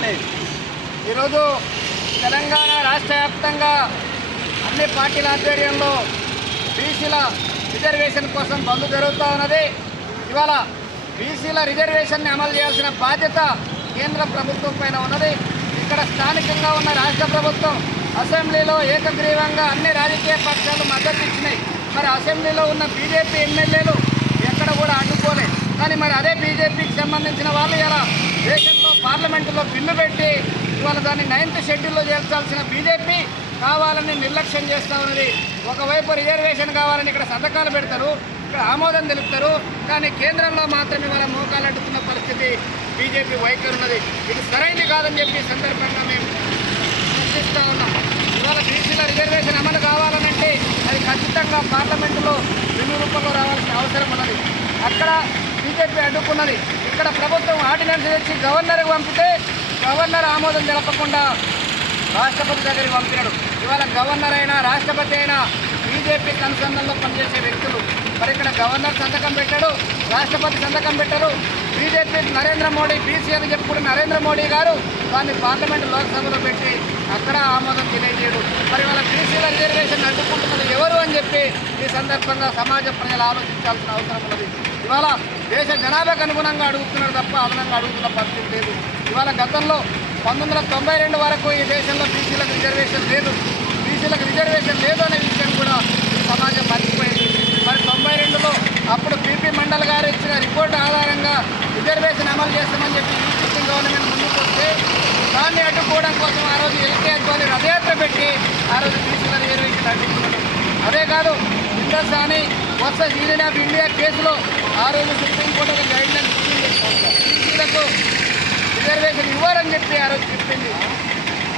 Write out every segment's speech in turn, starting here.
కావాలి ఈరోజు తెలంగాణ రాష్ట్ర వ్యాప్తంగా అన్ని పార్టీల ఆధ్వర్యంలో బీసీల రిజర్వేషన్ కోసం బంద్ జరుగుతూ ఉన్నది. ఇవాళ బీసీల రిజర్వేషన్ని అమలు చేయాల్సిన బాధ్యత కేంద్ర ప్రభుత్వం పైన ఉన్నది. ఇక్కడ స్థానికంగా ఉన్న రాష్ట్ర ప్రభుత్వం అసెంబ్లీలో ఏకగ్రీవంగా అన్ని రాజకీయ పక్షాలు మద్దతు ఇచ్చినాయి మరి అసెంబ్లీలో ఉన్న బీజేపీ ఎమ్మెల్యేలు ఎక్కడ కూడా అడ్డుకోలేదు కానీ మరి అదే బీజేపీకి సంబంధించిన వాళ్ళు ఇలా దేశంలో పార్లమెంటులో బిల్లు పెట్టి ఇవాళ దాన్ని నైన్త్ షెడ్యూల్లో చేర్చాల్సిన బీజేపీ కావాలని నిర్లక్ష్యం చేస్తూ ఉన్నది. ఒకవైపు రిజర్వేషన్ కావాలని ఇక్కడ సంతకాలు పెడతారు ఇక్కడ ఆమోదం తెలుపుతారు కానీ కేంద్రంలో మాత్రం ఇవాళ మోకాలు పరిస్థితి బీజేపీ వైఖరి ఉన్నది. ఇది సరైనది కాదని చెప్పి సందర్భంగా మేము ప్రశ్నిస్తూ ఉన్నాం. ఇవాళ బీసీల రిజర్వేషన్ అమలు కావాలనంటే అది ఖచ్చితంగా పార్లమెంటులో బిల్లు రూపంలో రావాల్సిన అవసరం ఉన్నది. అక్కడ బీజేపీ అడ్డుకున్నది. ఇక్కడ ప్రభుత్వం ఆర్డినెన్స్ తెచ్చి గవర్నర్కి పంపితే గవర్నర్ ఆమోదం తెలపకుండా రాష్ట్రపతి దగ్గరికి పంపినాడు. ఇవాళ గవర్నర్ అయినా రాష్ట్రపతి అయినా బీజేపీ కన్సర్న్లో పనిచేసే వ్యక్తులు. మరి ఇక్కడ గవర్నర్ సంతకం పెట్టాడు రాష్ట్రపతి సంతకం పెట్టారు. బీజేపీ నరేంద్ర మోడీ బీసీ అని చెప్పుకుంటే నరేంద్ర మోడీ గారు దాన్ని పార్లమెంట్ లోక్సభలో పెట్టి అక్కడ ఆమోదం తెలియజేయడు. మరి వాళ్ళ బీసీల రిజర్వేషన్ అడ్డుకుంటున్నది ఎవరు అని చెప్పి ఈ సందర్భంగా సమాజ ప్రజలు ఆలోచించాల్సిన అవసరం ఉన్నది. ఇవాళ దేశ జనాభాకు అనుగుణంగా అడుగుతున్నారు తప్ప అదనంగా అడుగుతున్న పరిస్థితి లేదు. ఇవాళ గతంలో పంతొమ్మిది వందల తొంభై రెండు వరకు ఈ దేశంలో బీసీలకు రిజర్వేషన్ లేదు. బీసీలకు రిజర్వేషన్ లేదు అనే విషయం కూడా సమాజం మర్చిపోయింది. మరి తొంభై రెండులో అప్పుడు బీపీ మండల్ గారు ఇచ్చిన రిపోర్ట్ ఆధారంగా రిజర్వేషన్ అమలు చేస్తామని చెప్పి యూపీ గవర్నమెంట్ ముందుకు వస్తే దాన్ని అడ్డుకోవడం కోసం ఆ రోజు ఎల్కే అద్వాని రథయాత్ర పెట్టి ఆ రోజు బీసీల రిజర్వేషన్ అడ్డుకున్నాడు అదే కాదు Hindustani versus union of India కేసులో ఆ రోజు సుప్రీంకోర్టు ఒక గైడ్ లైన్ ఇచ్చింది. బీసీలకు రిజర్వేషన్ ఇవ్వాలని చెప్పి ఆ రోజు చెప్పింది.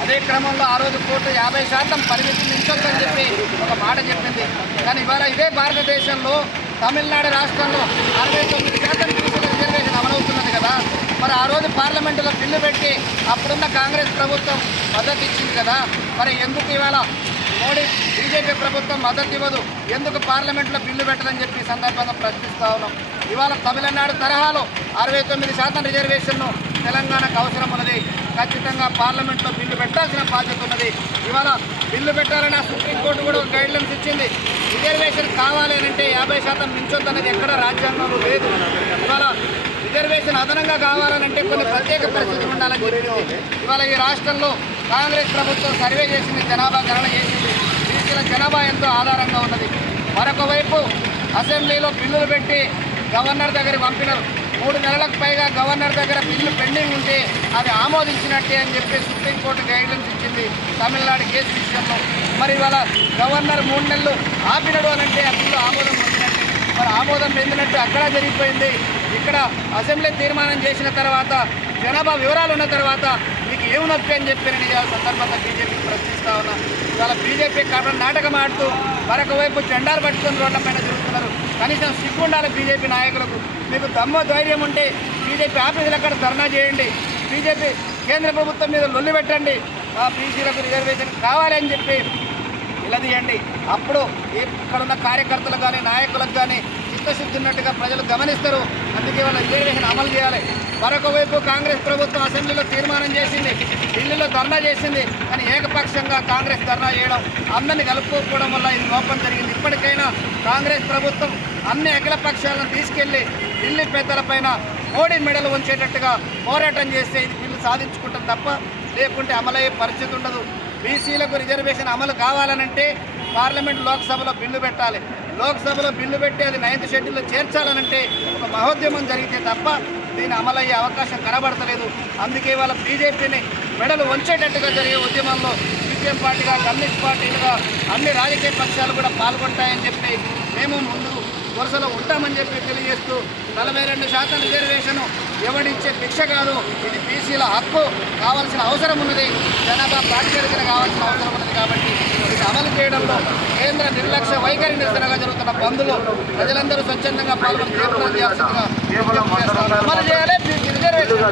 అదే క్రమంలో ఆ రోజు కోర్టు యాభై శాతం పరిమితి మించొద్దని చెప్పి ఒక మాట చెప్పింది. కానీ ఇవాళ ఇదే భారతదేశంలో తమిళనాడు రాష్ట్రంలో అరవై తొమ్మిది శాతం బీసీల రిజర్వేషన్ అమలవుతున్నది కదా. మరి ఆ రోజు పార్లమెంటులో బిల్లు పెట్టి అప్పుడున్న కాంగ్రెస్ ప్రభుత్వం మద్దతు ఇచ్చింది కదా. మరి ఎందుకు ఇవాళ మోడీ బీజేపీ ప్రభుత్వం మద్దతు ఇవ్వదు. ఎందుకు పార్లమెంట్లో బిల్లు పెట్టదని చెప్పి ఈ సందర్భంగా ప్రశ్నిస్తా ఉన్నాం. ఇవాళ తమిళనాడు తరహాలో అరవై తొమ్మిది శాతం రిజర్వేషన్ను తెలంగాణకు అవసరం ఉన్నది. ఖచ్చితంగా పార్లమెంట్లో బిల్లు పెట్టాల్సిన బాధ్యత ఉన్నది. ఇవాళ బిల్లు పెట్టాలని ఆ సుప్రీంకోర్టు కూడా ఒక గైడ్లైన్స్ ఇచ్చింది. రిజర్వేషన్ కావాలి అని అంటే యాభై శాతం మించొద్దనేది ఎక్కడ రాజ్యాంగంలో లేదు. ఇవాళ రిజర్వేషన్ అదనంగా కావాలనంటే కొన్ని ప్రత్యేక పరిస్థితులు ఉండాలని చెప్పింది ఇవాళ ఈ రాష్ట్రంలో కాంగ్రెస్ ప్రభుత్వం సర్వే చేసింది జనాభా గణన చేసింది. జనాభా ఎంతో ఆధారంగా ఉన్నది. మరొక వైపు అసెంబ్లీలో బిల్లులు పెట్టి గవర్నర్ దగ్గర పంపినారు. మూడు నెలలకు పైగా గవర్నర్ దగ్గర బిల్లు పెండింగ్ ఉంటే అది ఆమోదించినట్టే అని చెప్పి సుప్రీంకోర్టు గైడ్లైన్స్ ఇచ్చింది తమిళనాడు కేసు విషయంలో. మరి ఇవాళ గవర్నర్ మూడు నెలలు ఆపినడు అని అంటే ఆ బిల్లు ఆమోదం పొందినట్టు. మరి ఆమోదం పొందినట్టు అక్కడ జరిగిపోయింది. ఇక్కడ అసెంబ్లీ తీర్మానం చేసిన తర్వాత జనాభా వివరాలు ఉన్న తర్వాత ఏమి నొప్పి అని చెప్పి నేను ఇవాళ సందర్భంగా బీజేపీ ప్రశ్నిస్తా ఉన్నా. ఇవాళ బీజేపీ కాబట్టి నాటకం ఆడుతూ మరొక వైపు జెండాలు పట్టుకుని రోడ్ల పైన తిరుగుతున్నారు. కనీసం సిగ్గు ఉండాలి బీజేపీ నాయకులకు. మీకు దమ్మ ధైర్యం ఉంటే బీజేపీ ఆఫీసులు అక్కడ ధర్నా చేయండి. బీజేపీ కేంద్ర ప్రభుత్వం మీద లొల్లి పెట్టండి. ఆ బీసీలకు రిజర్వేషన్ కావాలని చెప్పి నిలదీయండి. అప్పుడు ఈ- ఇక్కడున్న కార్యకర్తలు కానీ నాయకులకు కానీ చిత్తశుద్ధి ఉన్నట్టుగా ప్రజలు గమనిస్తారు. అందుకే వాళ్ళ రిజర్వేషన్ అమలు చేయాలి. మరొక వైపు కాంగ్రెస్ ప్రభుత్వం అసెంబ్లీలో తీర్మానం చేసింది. ఢిల్లీలో ధర్నా చేసింది. కానీ ఏకపక్షంగా కాంగ్రెస్ ధర్నా చేయడం అందరిని కలుపుకోకపోవడం వల్ల ఇది లోపం జరిగింది. ఇప్పటికైనా కాంగ్రెస్ ప్రభుత్వం అన్ని అఖిల పక్షాలను తీసుకెళ్ళి ఢిల్లీ పెద్దలపైన మోడీ మెడలు ఉంచేటట్టుగా పోరాటం చేస్తే ఇది వీళ్ళు సాధించుకుంటాం తప్ప లేకుంటే అమలయ్యే పరిస్థితి ఉండదు. బీసీలకు రిజర్వేషన్ అమలు కావాలనంటే పార్లమెంట్ లోక్సభలో బిల్లు పెట్టాలి. లోక్సభలో బిల్లు పెట్టి అది నైన్త్ షెడ్యూల్లో చేర్చాలనంటే ఒక మహోద్యమం జరిగితే తప్ప దీని అమలయ్యే అవకాశం కనబడతలేదు. అందుకే వాళ్ళ బీజేపీని మెడలు వంచేటట్టుగా జరిగే ఉద్యమంలో సిపిఎం పార్టీగా కమ్యూనిస్ట్ పార్టీలుగా అన్ని రాజకీయ పక్షాలు కూడా పాల్గొంటాయని చెప్పి మేము ముందు వరుసలో ఉంటామని చెప్పి తెలియజేస్తూ నలభై రెండు శాతం రిజర్వేషన్ ఎవడిచ్చే భిక్ష కాదు. ఇది బీసీల హక్కు. కావాల్సిన అవసరం ఉన్నది జనాభా ప్రాతిపదికన కావాల్సిన అవసరం ఉన్నది కాబట్టి ఇది అమలు చేయడంలో కేంద్ర నిర్లక్ష్య వైఖరి నిరసనగా జరుగుతున్న బంద్లో ప్రజలందరూ స్వచ్ఛందంగా పాల్గొని తీర్మానం చేయాల్సిందిగా. అమలు చేయాలి. రిజర్వేషన్.